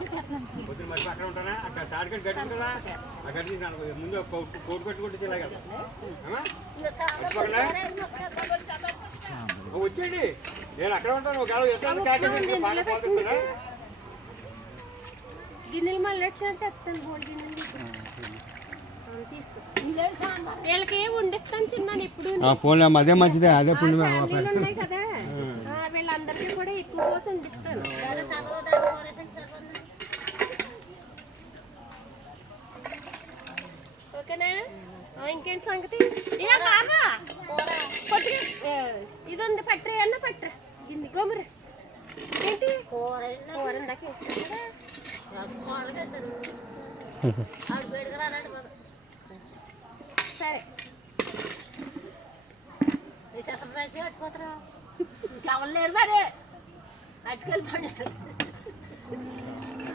పొద్దున మరి అక్కడ ఉంటానా అక్కడ తాడికట్టు గట్టి ఉంటుందా ఆ గట్టి ముందు కోటు కట్టుకుంటే ఇలా కదా వచ్చేయండి నేను అక్కడ ఉంటాను ఒకవేళ ఎంత కాకపోతే బాగా పోతుందా గిన్నెలు మళ్ళీ వచ్చినట్టు తెస్తాను బోల్ గిన్నెలు వీళ్ళకి వండిస్తాను చిన్నాను ఇప్పుడు ఫోన్ అదే మంచిదే అదే ఉన్నాయి కదా వీళ్ళందరికీ కూడా ఎక్కువ కోసం వండిస్తాను ఓకేనా ఇంకేంటి సంగతి ఇది ఉంది పట్టరే అన్న పట్టరా గిన్నె గోమర ఏంటి కూర ఇందాక సరే పట్టుకోతారా ఇంకెవరు లేరు మరి అట్టుకెళ్ళి పండి